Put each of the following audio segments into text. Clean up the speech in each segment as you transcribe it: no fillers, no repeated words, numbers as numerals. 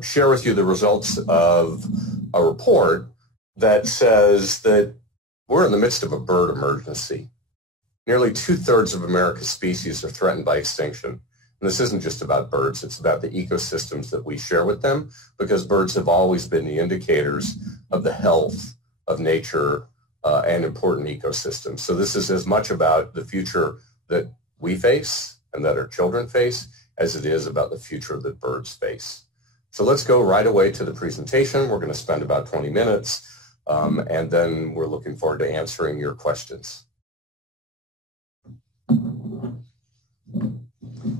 to share with you the results of a report that says that we're in the midst of a bird emergency. Nearly 2/3 of America's species are threatened by extinction. And this isn't just about birds, it's about the ecosystems that we share with them, because birds have always been the indicators of the health of nature and important ecosystems. So this is as much about the future that we face and that our children face as it is about the future that birds face. So let's go right away to the presentation. We're going to spend about 20 minutes, and then we're looking forward to answering your questions.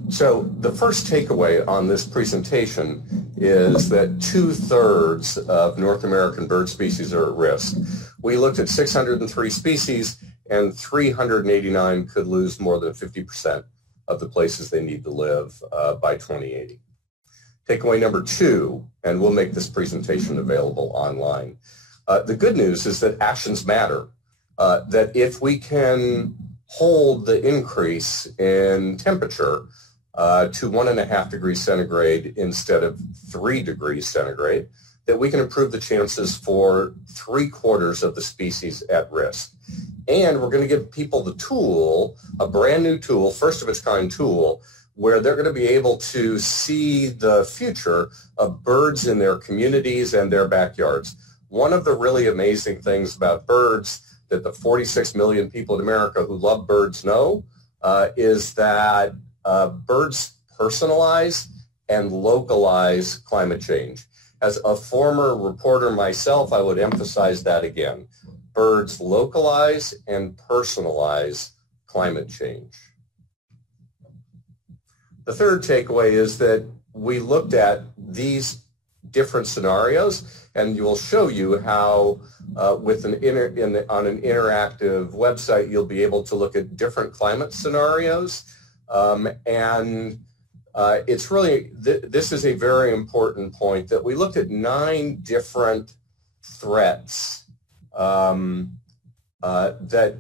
So the first takeaway on this presentation is that 2/3 of North American bird species are at risk. We looked at 603 species, and 389 could lose more than 50% of the places they need to live by 2080. Takeaway number 2, and we'll make this presentation available online. The good news is that actions matter, that if we can hold the increase in temperature to 1.5 degrees centigrade instead of 3 degrees centigrade, that we can improve the chances for 3/4 of the species at risk. And we're going to give people the tool, a brand new tool, first of its kind tool, where they're going to be able to see the future of birds in their communities and their backyards. One of the really amazing things about birds that the 46 million people in America who love birds know is that birds personalize and localize climate change. As a former reporter myself, I would emphasize that again. Birds localize and personalize climate change. The third takeaway is that we looked at these different scenarios, and we'll show you how with on an interactive website, you'll be able to look at different climate scenarios. It's really, this is a very important point, that we looked at 9 different threats that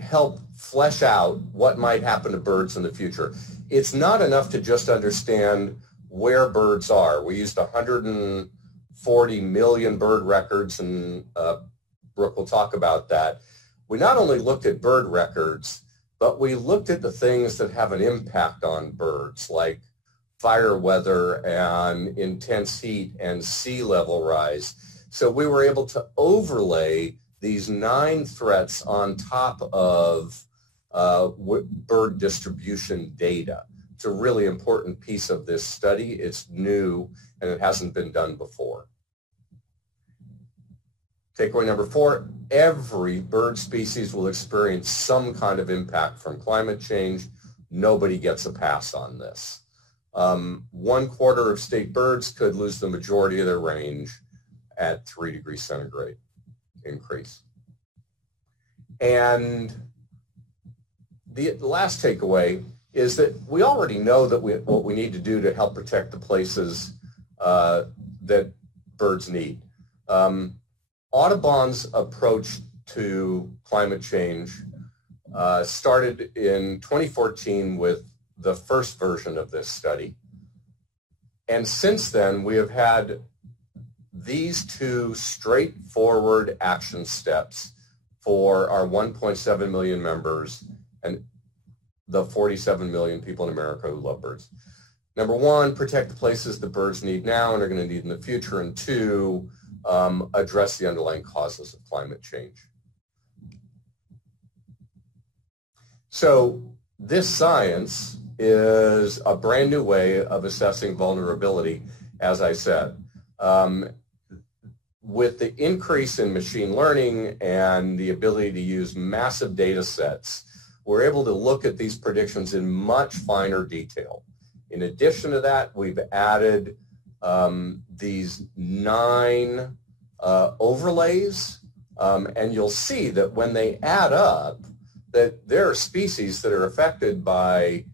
help flesh out what might happen to birds in the future. It's not enough to just understand where birds are. We used 140 million bird records, and Brooke will talk about that. We not only looked at bird records, but we looked at the things that have an impact on birds, like fire weather and intense heat and sea level rise. So we were able to overlay these 9 threats on top of bird distribution data. It's a really important piece of this study. It's new, and it hasn't been done before. Takeaway number 4, every bird species will experience some kind of impact from climate change. Nobody gets a pass on this. 1/4 of state birds could lose the majority of their range at 3 degrees centigrade increase. And the last takeaway is that we already know that what we need to do to help protect the places that birds need. Audubon's approach to climate change started in 2014 with the first version of this study. And since then, we have had these 2 straightforward action steps for our 1.7 million members and the 47 million people in America who love birds. Number 1, protect the places that birds need now and are going to need in the future. And 2, address the underlying causes of climate change. So this science is a brand new way of assessing vulnerability, as I said. With the increase in machine learning and the ability to use massive data sets, we're able to look at these predictions in much finer detail. In addition to that, we've added these 9 overlays, and you'll see that when they add up, that there are species that are affected by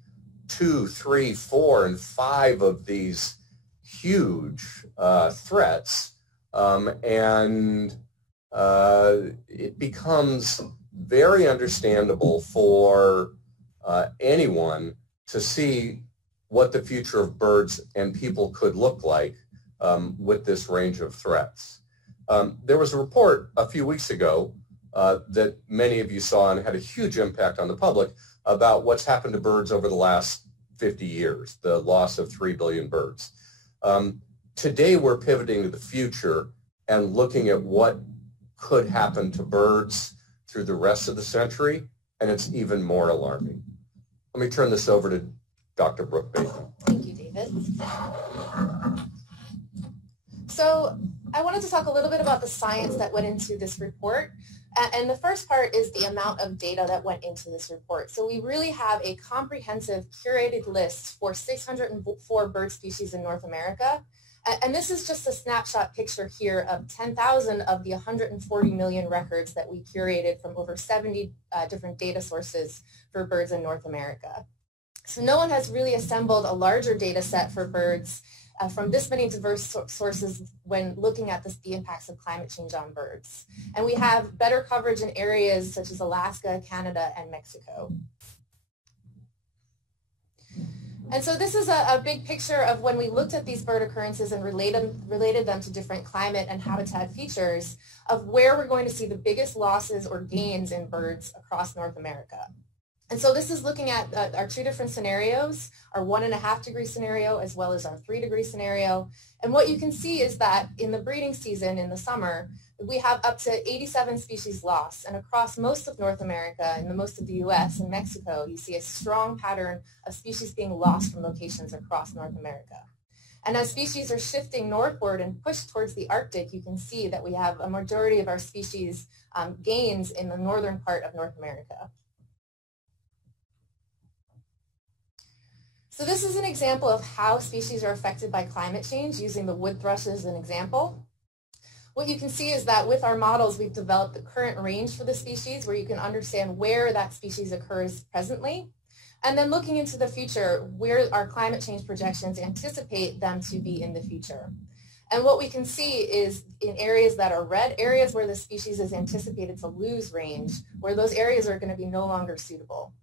2, 3, 4, and 5 of these huge threats, and it becomes very understandable for anyone to see what the future of birds and people could look like with this range of threats. There was a report a few weeks ago that many of you saw and had a huge impact on the public about what's happened to birds over the last 50 years, the loss of 3 billion birds. Today we're pivoting to the future and looking at what could happen to birds through the rest of the century, and it's even more alarming. Let me turn this over to Dr. Brooke Bateman. Thank you, David. So I wanted to talk a little bit about the science that went into this report. And the first part is the amount of data that went into this report. So we really have a comprehensive curated list for 604 bird species in North America. And this is just a snapshot picture here of 10,000 of the 140 million records that we curated from over 70 different data sources for birds in North America. So no one has really assembled a larger data set for birds from this many diverse sources when looking at the impacts of climate change on birds. And we have better coverage in areas such as Alaska, Canada, and Mexico. And so this is a big picture of when we looked at these bird occurrences and related them to different climate and habitat features of where we're going to see the biggest losses or gains in birds across North America. And so this is looking at our two different scenarios, our 1.5 degree scenario as well as our 3 degree scenario. And what you can see is that in the breeding season in the summer, we have up to 87 species lost. And across most of North America and most of the US and Mexico, you see a strong pattern of species being lost from locations across North America. And as species are shifting northward and pushed towards the Arctic, you can see that we have a majority of our species gains in the northern part of North America. So this is an example of how species are affected by climate change using the wood thrush as an example. What you can see is that with our models, we've developed the current range for the species where you can understand where that species occurs presently. And then looking into the future, where our climate change projections anticipate them to be in the future. And what we can see is in areas that are red, areas where the species is anticipated to lose range, where those areas are going to be no longer suitable.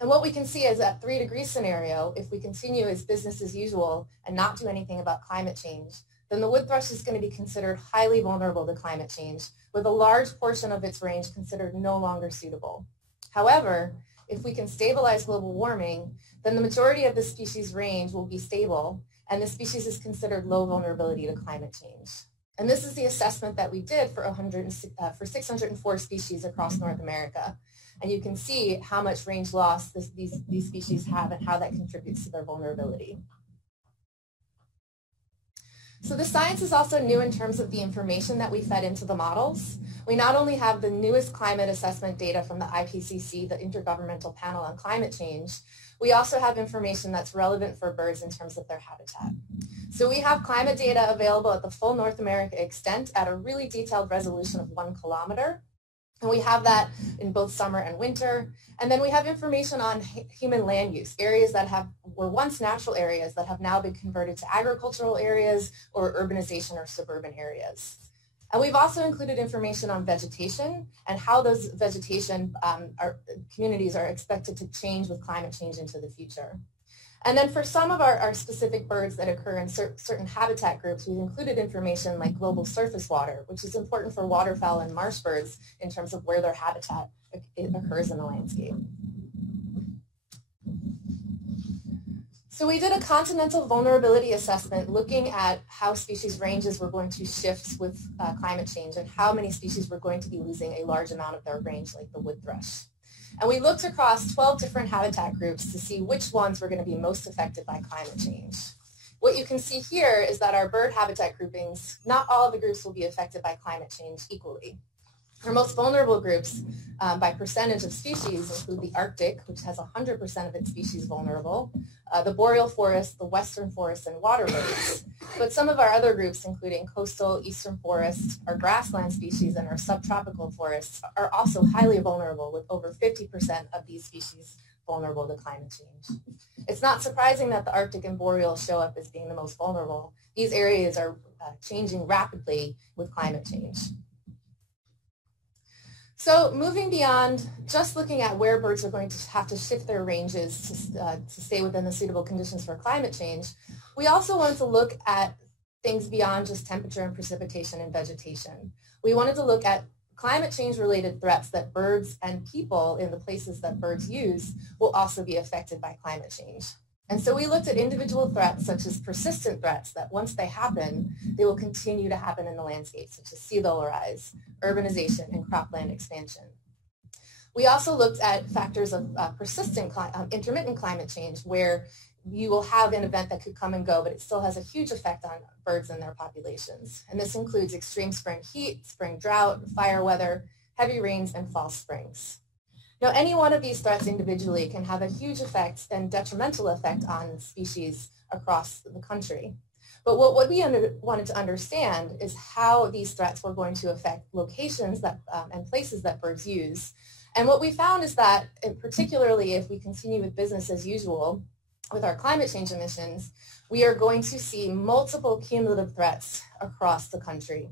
And what we can see is that 3 degree scenario, if we continue as business as usual and not do anything about climate change, then the wood thrush is going to be considered highly vulnerable to climate change, with a large portion of its range considered no longer suitable. However, if we can stabilize global warming, then the majority of the species range will be stable, and the species is considered low vulnerability to climate change. And this is the assessment that we did for 604 species across North America. And you can see how much range loss these species have and how that contributes to their vulnerability. So the science is also new in terms of the information that we fed into the models. We not only have the newest climate assessment data from the IPCC, the Intergovernmental Panel on Climate Change, we also have information that's relevant for birds in terms of their habitat. So we have climate data available at the full North America extent at a really detailed resolution of 1 kilometer. And we have that in both summer and winter. And then we have information on human land use, areas that were once natural areas that have now been converted to agricultural areas or urbanization or suburban areas. And we've also included information on vegetation and how those vegetation communities are expected to change with climate change into the future. And then for some of our specific birds that occur in certain habitat groups, we've included information like global surface water, which is important for waterfowl and marsh birds in terms of where their habitat occurs in the landscape. So we did a continental vulnerability assessment looking at how species ranges were going to shift with climate change and how many species were going to be losing a large amount of their range, like the wood thrush. And we looked across 12 different habitat groups to see which ones were going to be most affected by climate change. What you can see here is that our bird habitat groupings, not all of the groups will be affected by climate change equally. Our most vulnerable groups by percentage of species include the Arctic, which has 100% of its species vulnerable, the boreal forest, the western forest, and water birds. But some of our other groups, including coastal, eastern forests, our grassland species, and our subtropical forests, are also highly vulnerable, with over 50% of these species vulnerable to climate change. It's not surprising that the Arctic and boreal show up as being the most vulnerable. These areas are changing rapidly with climate change. So moving beyond just looking at where birds are going to have to shift their ranges to stay within the suitable conditions for climate change, we also wanted to look at things beyond just temperature and precipitation and vegetation. We wanted to look at climate change related threats that birds and people in the places that birds use will also be affected by climate change. And so we looked at individual threats such as persistent threats that once they happen, they will continue to happen in the landscape, such as sea level rise, urbanization, and cropland expansion. We also looked at factors of persistent intermittent climate change, where you will have an event that could come and go, but it still has a huge effect on birds and their populations. And this includes extreme spring heat, spring drought, fire weather, heavy rains, and false springs. Now, any one of these threats individually can have a huge effect and detrimental effect on species across the country. But what we wanted to understand is how these threats were going to affect locations that, and places that birds use. And what we found is that, particularly if we continue with business as usual with our climate change emissions, we are going to see multiple cumulative threats across the country.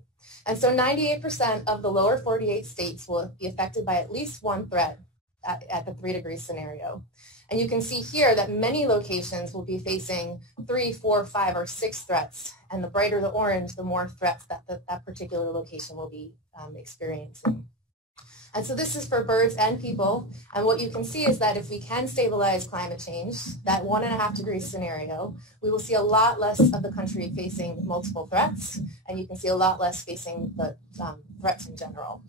And so 98% of the lower 48 states will be affected by at least one threat at the 3 degree scenario. And you can see here that many locations will be facing 3, 4, 5, or 6 threats. And the brighter the orange, the more threats that that particular location will be experiencing. And so this is for birds and people. And what you can see is that if we can stabilize climate change, that 1.5 degree scenario, we will see a lot less of the country facing multiple threats. And you can see a lot less facing the threats in general.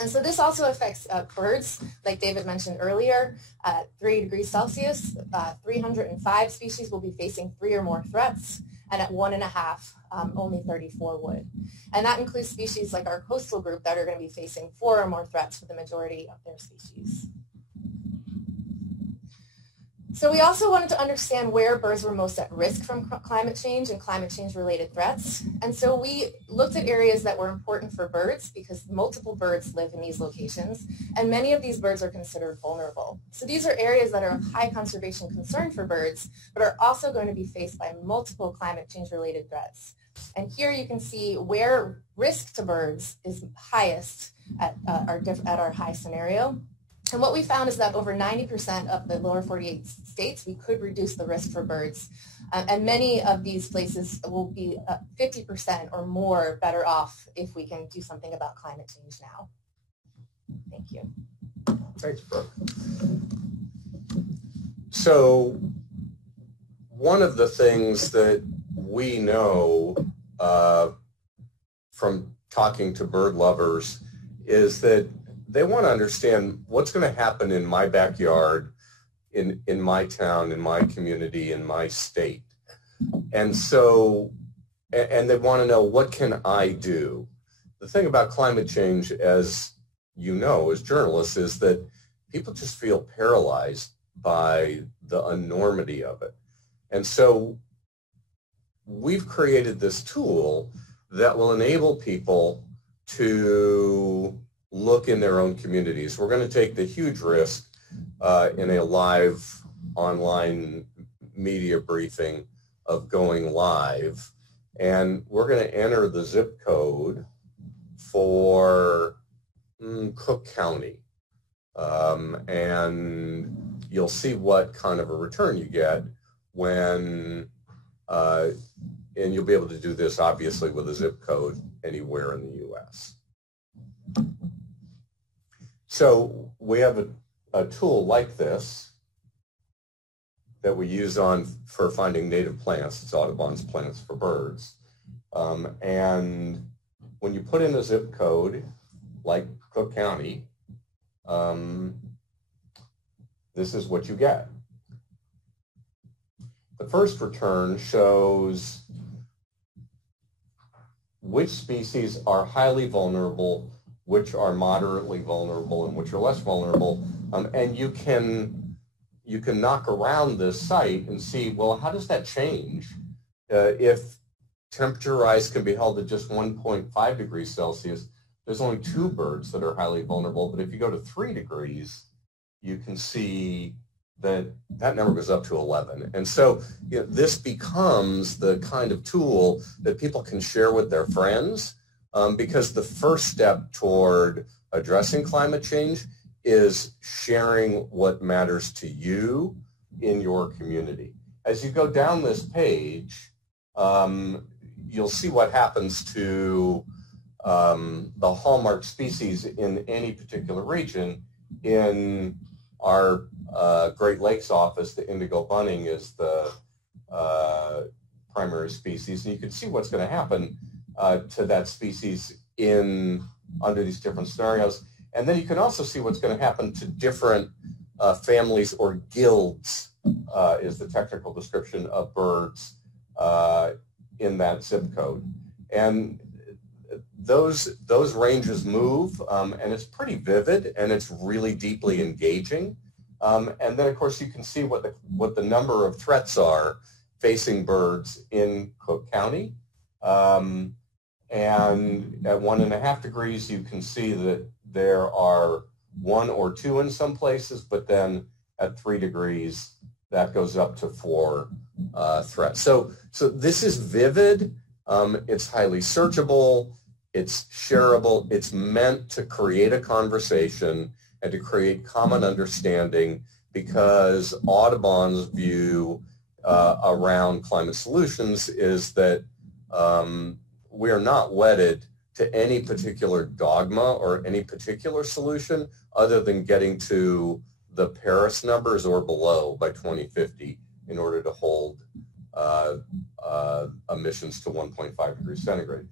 And so this also affects birds, like David mentioned earlier. At 3 degrees Celsius, 305 species will be facing 3 or more threats, and at 1.5, only 34 would. And that includes species like our coastal group that are going to be facing 4 or more threats for the majority of their species. So we also wanted to understand where birds were most at risk from climate change and climate change related threats. And so we looked at areas that were important for birds because multiple birds live in these locations, and many of these birds are considered vulnerable. So these are areas that are of high conservation concern for birds, but are also going to be faced by multiple climate change related threats. And here you can see where risk to birds is highest at our high scenario. And what we found is that over 90% of the lower 48 states, we could reduce the risk for birds. And many of these places will be 50% or more better off if we can do something about climate change now. Thank you. Thanks, Brooke. So one of the things that we know from talking to bird lovers is that they want to understand what's going to happen in my backyard, in my town, in my community, in my state. And so, and they want to know, what can I do? The thing about climate change, as you know, as journalists, is that people just feel paralyzed by the enormity of it. And so we've created this tool that will enable people to look in their own communities. We're going to take the huge risk in a live online media briefing of going live, and we're going to enter the zip code for Cook County, and you'll see what kind of a return you get when, and you'll be able to do this obviously with a zip code anywhere in the U.S. So we have a tool like this that we use for finding native plants. It's Audubon's Plants for Birds. And when you put in a zip code like Cook County, this is what you get. The first return shows which species are highly vulnerable, which are moderately vulnerable, and which are less vulnerable. And you can knock around this site and see, well, how does that change if temperature rise can be held at just 1.5 degrees Celsius? There's only 2 birds that are highly vulnerable, but if you go to 3 degrees, you can see that that number goes up to 11. And so this becomes the kind of tool that people can share with their friends, because the first step toward addressing climate change is sharing what matters to you in your community. As you go down this page, you'll see what happens to the hallmark species in any particular region. In our Great Lakes office, the indigo bunting is the primary species, and you can see what's going to happen to that species under these different scenarios. And then you can also see what's going to happen to different families or guilds, is the technical description of birds in that zip code. And those ranges move, and it's pretty vivid, and it's really deeply engaging. And then, of course, you can see what the number of threats are facing birds in Cook County. And at 1.5 degrees, you can see that there are 1 or 2 in some places, but then at 3 degrees, that goes up to 4 threats. So this is vivid. It's highly searchable. It's shareable. It's meant to create a conversation and to create common understanding, because Audubon's view around climate solutions is that we are not wedded to any particular dogma or any particular solution other than getting to the Paris numbers or below by 2050 in order to hold emissions to 1.5 degrees centigrade.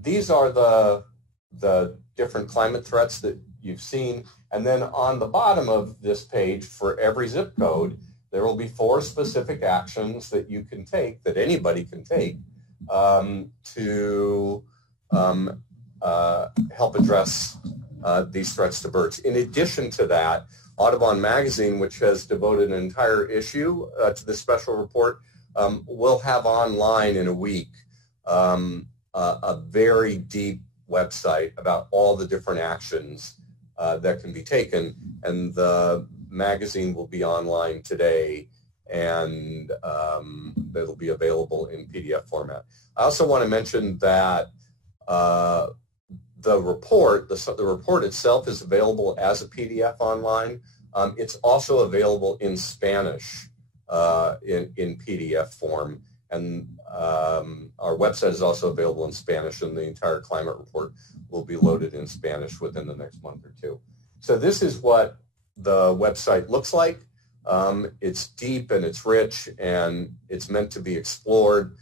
These are the different climate threats that you've seen. And then on the bottom of this page, for every zip code, there will be 4 specific actions that you can take, that anybody can take, to help address these threats to birds. In addition to that, Audubon Magazine, which has devoted an entire issue to this special report, will have online in a week a very deep website about all the different actions that can be taken, and the magazine will be online today, and it'll be available in PDF format. I also want to mention that the report itself is available as a PDF online. It's also available in Spanish in PDF form, and our website is also available in Spanish, and the entire climate report will be loaded in Spanish within the next month or 2. So this is what the website looks like. It's deep and it's rich, and it's meant to be explored.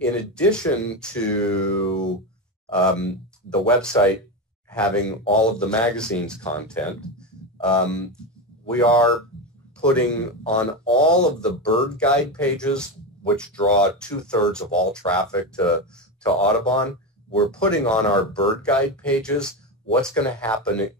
In addition to the website having all of the magazine's content, we are putting on all of the bird guide pages, which draw 2/3 of all traffic to Audubon. We're putting on our bird guide pages what's going to happen.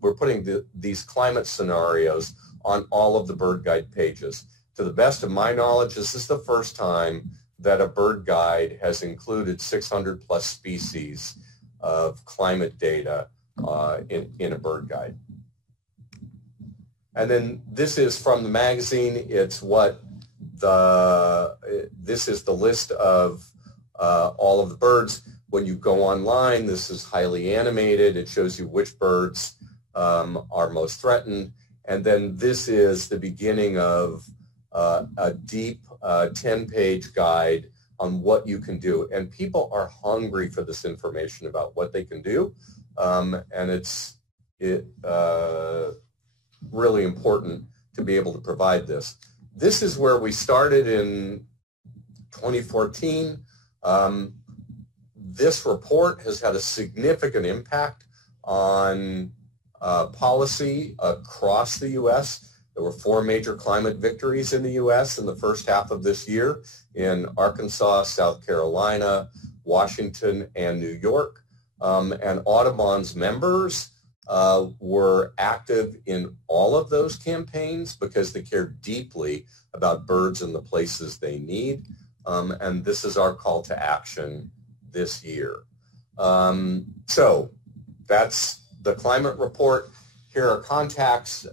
We're putting these climate scenarios on all of the bird guide pages. To the best of my knowledge, this is the first time that a bird guide has included 600+ species of climate data in a bird guide. And then this is from the magazine. It's this is the list of all of the birds. When you go online, this is highly animated. It shows you which birds are most threatened. And then this is the beginning of a deep 10-page guide on what you can do. And people are hungry for this information about what they can do. And it's really important to be able to provide this. This is where we started in 2014. This report has had a significant impact on policy across the U.S. There were 4 major climate victories in the U.S. in the first half of this year in Arkansas, South Carolina, Washington, and New York. And Audubon's members were active in all of those campaigns because they care deeply about birds and the places they need. And this is our call to action this year. So that's the climate report. Here are contacts.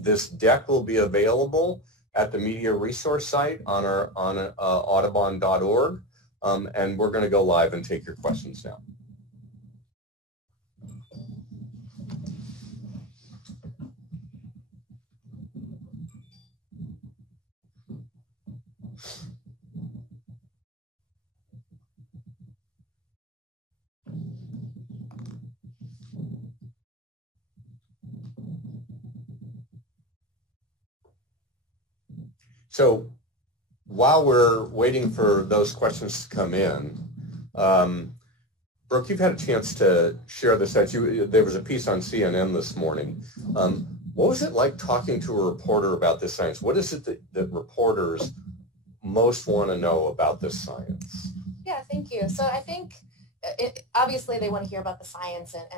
This deck will be available at the media resource site on audubon.org. And we're going to go live and take your questions now. So while we're waiting for those questions to come in, Brooke, you've had a chance to share this. There was a piece on CNN this morning. What was it like talking to a reporter about this science? What is it that reporters most want to know about this science? Yeah, thank you. So I think obviously they want to hear about the science and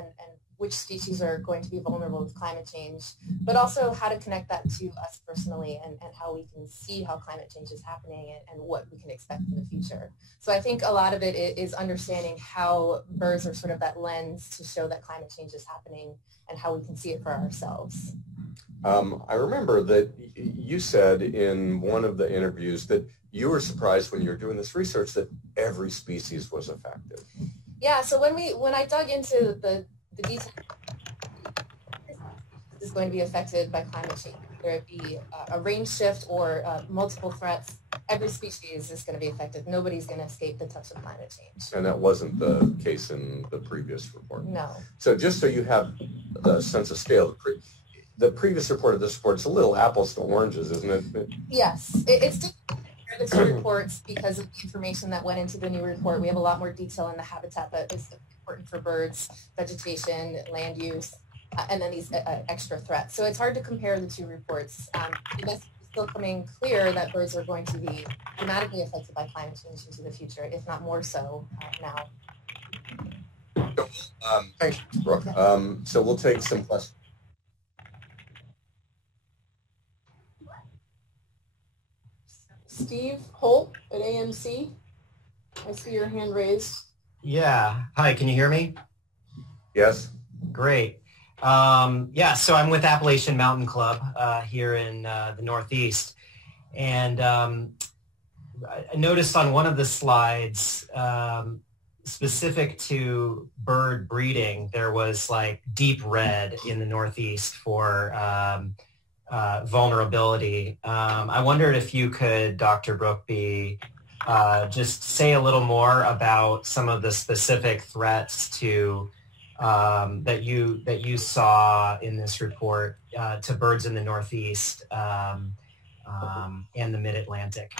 which species are going to be vulnerable with climate change, but also how to connect that to us personally and how we can see how climate change is happening and what we can expect in the future. So I think a lot of it is understanding how birds are sort of that lens to show that climate change is happening and how we can see it for ourselves. I remember that you said in one of the interviews that you were surprised when you were doing this research that every species was affected. Yeah, so when I dug into the details, is going to be affected by climate change, whether it be a range shift or multiple threats. Every species is going to be affected. Nobody's going to escape the touch of climate change. And that wasn't the case in the previous report. No. So just so you have a sense of scale, the previous report of this report is a little apples to oranges, isn't it? Yes, it's difficult to compare the two reports because of the information that went into the new report. We have a lot more detail in the habitat that is important for birds, vegetation, land use, and then these extra threats. So it's hard to compare the two reports. The message is still coming clear that birds are going to be dramatically affected by climate change into the future, if not more so now. Thanks, Brooke. So we'll take some questions. Steve Holt at AMC. I see your hand raised. Yeah. Hi, can you hear me? Yes. Great. Yeah, so I'm with Appalachian Mountain Club here in the Northeast. And I noticed on one of the slides, specific to bird breeding, there was like deep red in the Northeast for vulnerability. I wondered if you could, Dr. Brookby, just say a little more about some of the specific threats to that you saw in this report to birds in the Northeast and the Mid-Atlantic.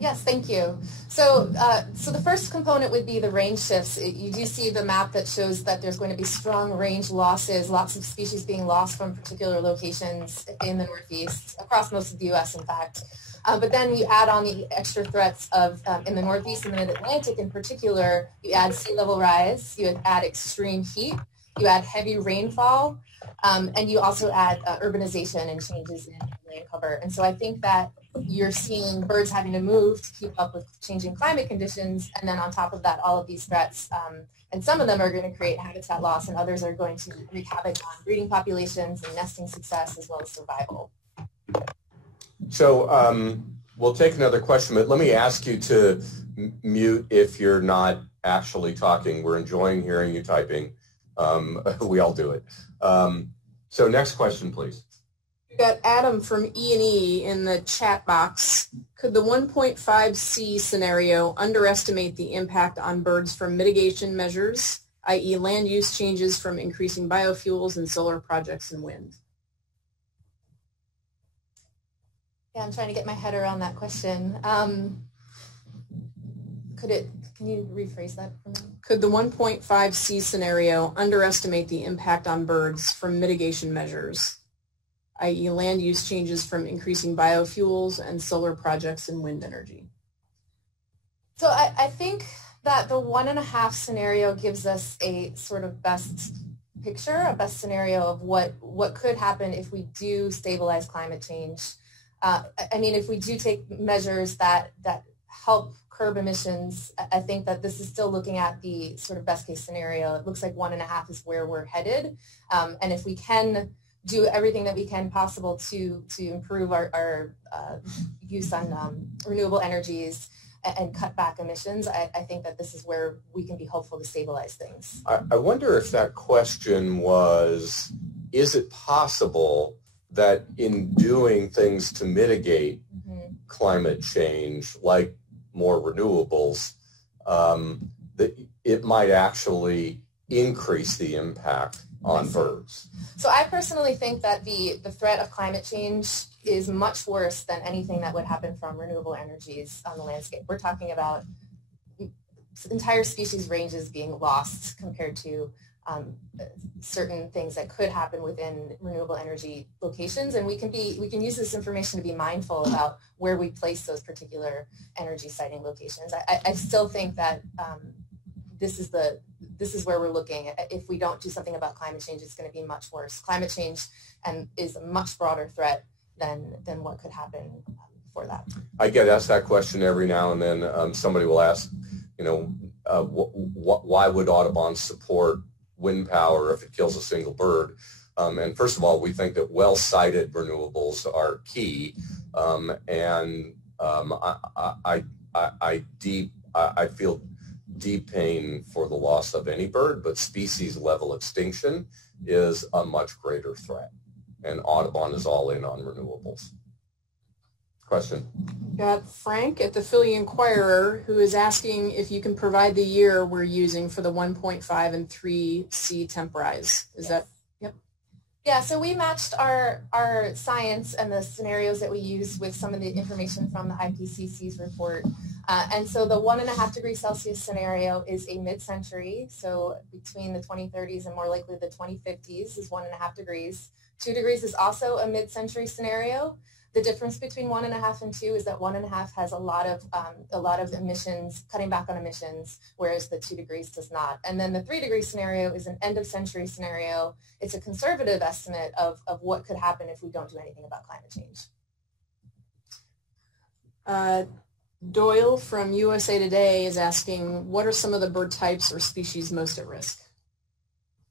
Yes, thank you. So the first component would be the range shifts. You do see the map that shows that there's going to be strong range losses, lots of species being lost from particular locations in the Northeast, across most of the U.S., in fact. But then you add on the extra threats of, in the Northeast and the Mid-Atlantic in particular, you add sea level rise, you add extreme heat, you add heavy rainfall, and you also add urbanization and changes in land cover. And so I think that you're seeing birds having to move to keep up with changing climate conditions, and then on top of that, all of these threats, and some of them are going to create habitat loss, and others are going to wreak havoc on breeding populations and nesting success as well as survival. So we'll take another question, but let me ask you to mute if you're not actually talking. We're enjoying hearing you typing. We all do it. So next question, please. We've got Adam from E&E in the chat box. Could the 1.5C scenario underestimate the impact on birds from mitigation measures, i.e. land use changes from increasing biofuels and solar projects and wind? Yeah, I'm trying to get my head around that question. Can you rephrase that for me? Could the 1.5C scenario underestimate the impact on birds from mitigation measures, i.e. land use changes from increasing biofuels and solar projects and wind energy? So I think that the 1.5 scenario gives us a sort of best picture, a best scenario of what could happen if we do stabilize climate change. I mean, if we do take measures that help curb emissions, I think that this is still looking at the sort of best case scenario. It looks like 1.5 is where we're headed. And if we can do everything that we can possible to improve our use on renewable energies and cut back emissions, I think that this is where we can be hopeful to stabilize things. I wonder if that question was, is it possible that in doing things to mitigate climate change, like more renewables, that it might actually increase the impact on birds? So I personally think that the threat of climate change is much worse than anything that would happen from renewable energies on the landscape. We're talking about entire species ranges being lost compared to certain things that could happen within renewable energy locations, and we can use this information to be mindful about where we place those particular energy siting locations. I still think that this is where we're looking. If we don't do something about climate change, it's going to be much worse. Climate change is a much broader threat than what could happen before that. I get asked that question every now and then. Somebody will ask, why would Audubon support wind power if it kills a single bird? And first of all, we think that well-sited renewables are key. I feel deep pain for the loss of any bird, but species level extinction is a much greater threat. And Audubon is all in on renewables. Question? Got Frank at the Philly Inquirer, who is asking if you can provide the year we're using for the 1.5 and 3 C temp rise. Is that? Yep. Yeah, so we matched our science and the scenarios that we used with some of the information from the IPCC's report. And so the 1.5 degrees Celsius scenario is a mid-century, so between the 2030s and more likely the 2050s is 1.5 degrees. 2 degrees is also a mid-century scenario. The difference between 1.5 and 2 is that 1.5 has a lot of emissions, cutting back on emissions, whereas the 2 degrees does not. And then the 3 degree scenario is an end of century scenario. It's a conservative estimate of what could happen if we don't do anything about climate change. Doyle from USA Today is asking, what are some of the bird types or species most at risk?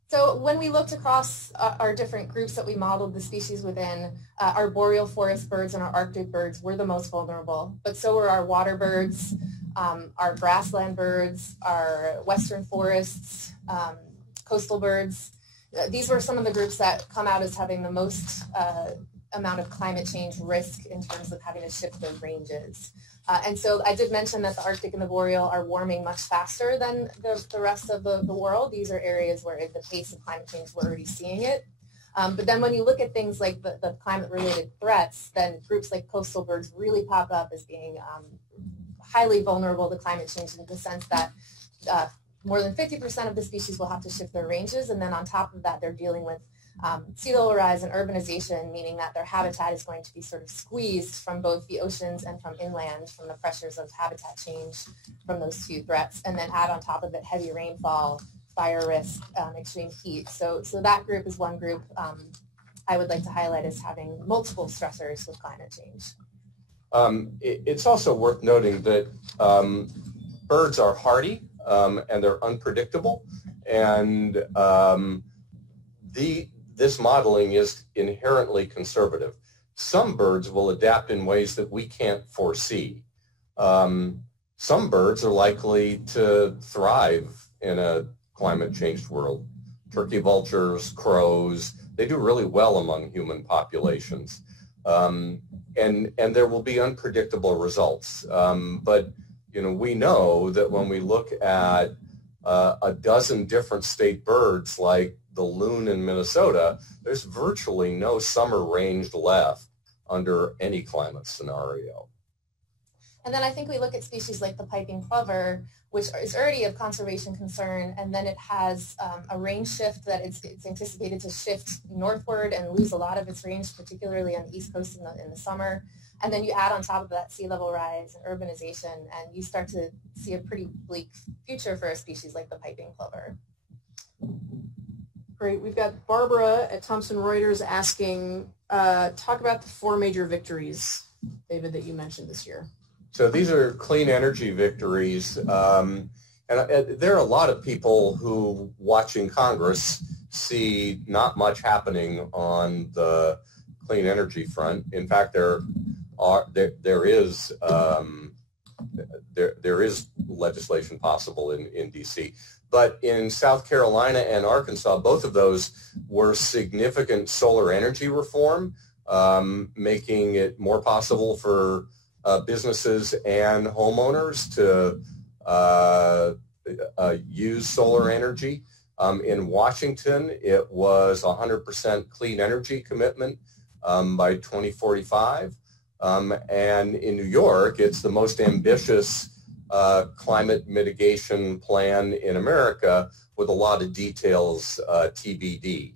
So when we looked across our different groups that we modeled the species within, our boreal forest birds and our Arctic birds were the most vulnerable, but so were our water birds, our grassland birds, our western forests, coastal birds. These were some of the groups that come out as having the most amount of climate change risk in terms of having to shift their ranges. And so I did mention that the Arctic and the boreal are warming much faster than the rest of the world. These are areas where at the pace of climate change, we're already seeing it. But then when you look at things like the climate-related threats, then groups like coastal birds really pop up as being highly vulnerable to climate change in the sense that more than 50% of the species will have to shift their ranges. And then on top of that, they're dealing with sea level rise and urbanization, meaning that their habitat is going to be sort of squeezed from both the oceans and from inland from the pressures of habitat change from those two threats. And then add on top of it heavy rainfall, fire risk, extreme heat. So that group is one group I would like to highlight as having multiple stressors with climate change. It's also worth noting that birds are hardy and they're unpredictable, and this modeling is inherently conservative. Some birds will adapt in ways that we can't foresee. Some birds are likely to thrive in a climate-changed world. Turkey vultures, crows, they do really well among human populations. And there will be unpredictable results. But we know that when we look at a dozen different state birds like the loon in Minnesota, there's virtually no summer range left under any climate scenario. And then I think we look at species like the piping plover, which is already of conservation concern, and then it has a range shift that it's anticipated to shift northward and lose a lot of its range, particularly on the East Coast in the summer. And then you add on top of that sea level rise and urbanization, and you start to see a pretty bleak future for a species like the piping plover. Great. We've got Barbara at Thomson Reuters asking, talk about the 4 major victories, David, that you mentioned this year. So these are clean energy victories. And there are a lot of people who, watching Congress, see not much happening on the clean energy front. In fact, there is legislation possible in D.C. But in South Carolina and Arkansas, both of those were significant solar energy reform, making it more possible for businesses and homeowners to use solar energy. In Washington, it was 100% clean energy commitment by 2045. And in New York, it's the most ambitious climate mitigation plan in America with a lot of details TBD.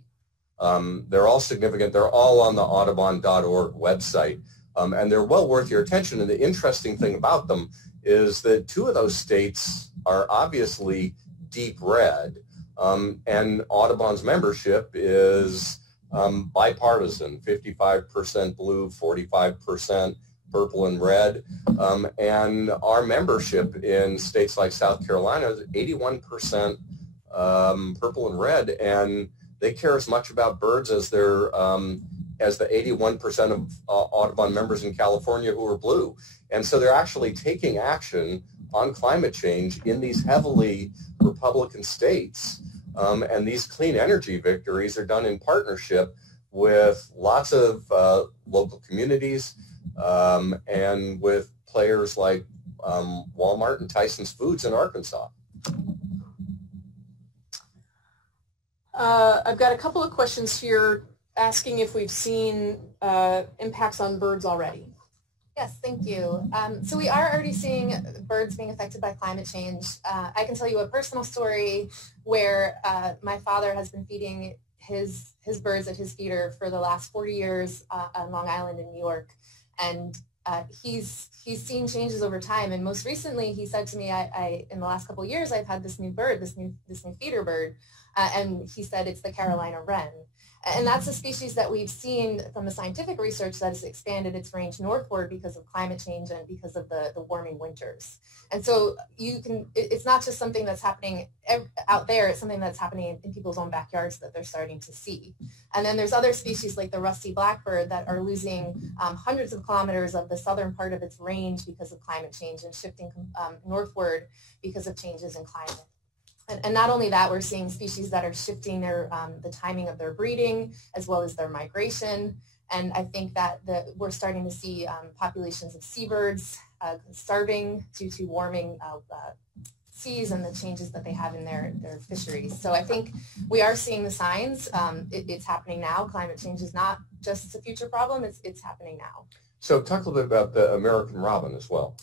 They're all significant. They're all on the audubon.org website. And they're well worth your attention. And the interesting thing about them is that 2 of those states are obviously deep red. And Audubon's membership is bipartisan, 55% blue, 45% purple and red. And our membership in states like South Carolina is 81% purple and red. And they care as much about birds as their as the 81% of Audubon members in California who are blue. And so they're actually taking action on climate change in these heavily Republican states. And these clean energy victories are done in partnership with lots of local communities and with players like Walmart and Tyson's Foods in Arkansas. I've got a couple of questions here asking if we've seen impacts on birds already. Yes, thank you. So we are already seeing birds being affected by climate change. I can tell you a personal story where my father has been feeding his birds at his feeder for the last 40 years on Long Island in New York. And he's seen changes over time. And most recently he said to me, in the last couple of years, I've had this new bird, this new feeder bird. And he said it's the Carolina Wren. And that's a species that we've seen from the scientific research that has expanded its range northward because of climate change and because of the warming winters. And so it's not just something that's happening out there, it's something that's happening in people's own backyards that they're starting to see. And then there's other species like the rusty blackbird that are losing hundreds of kilometers of the southern part of its range because of climate change and shifting northward because of changes in climate. And not only that, we're seeing species that are shifting the timing of their breeding as well as their migration. And I think that we're starting to see populations of seabirds starving due to warming seas and the changes that they have in their fisheries. So I think we are seeing the signs. It's happening now. Climate change is not just a future problem. It's happening now. So talk a little bit about the American robin as well.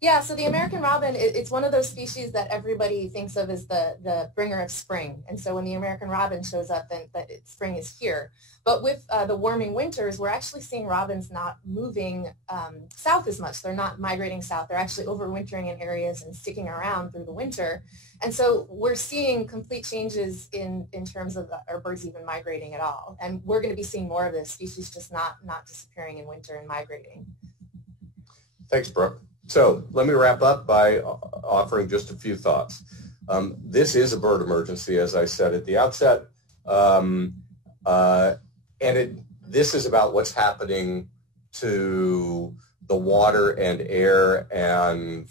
Yeah, so the American robin, it's one of those species that everybody thinks of as the bringer of spring. And so when the American robin shows up, then spring is here. But with the warming winters, we're actually seeing robins not moving south as much. They're not migrating south. They're actually overwintering in areas and sticking around through the winter. And so we're seeing complete changes in terms of our birds even migrating at all. And we're going to be seeing more of this species just not disappearing in winter and migrating. Thanks, Brooke. So let me wrap up by offering just a few thoughts. This is a bird emergency, as I said at the outset, this is about what's happening to the water and air and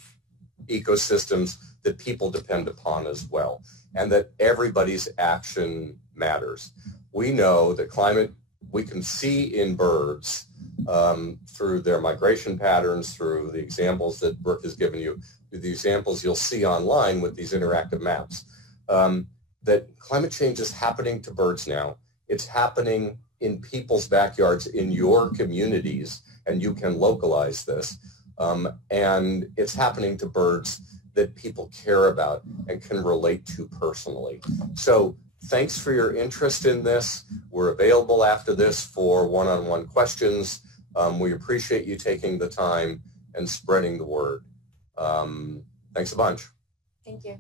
ecosystems that people depend upon as well, and that everybody's action matters. We know that climate, we can see in birds through their migration patterns, through the examples that Brooke has given you, through the examples you'll see online with these interactive maps, that climate change is happening to birds now. It's happening in people's backyards, in your communities, and you can localize this. And it's happening to birds that people care about and can relate to personally. So thanks for your interest in this. We're available after this for one-on-one questions. We appreciate you taking the time and spreading the word. Thanks a bunch. Thank you.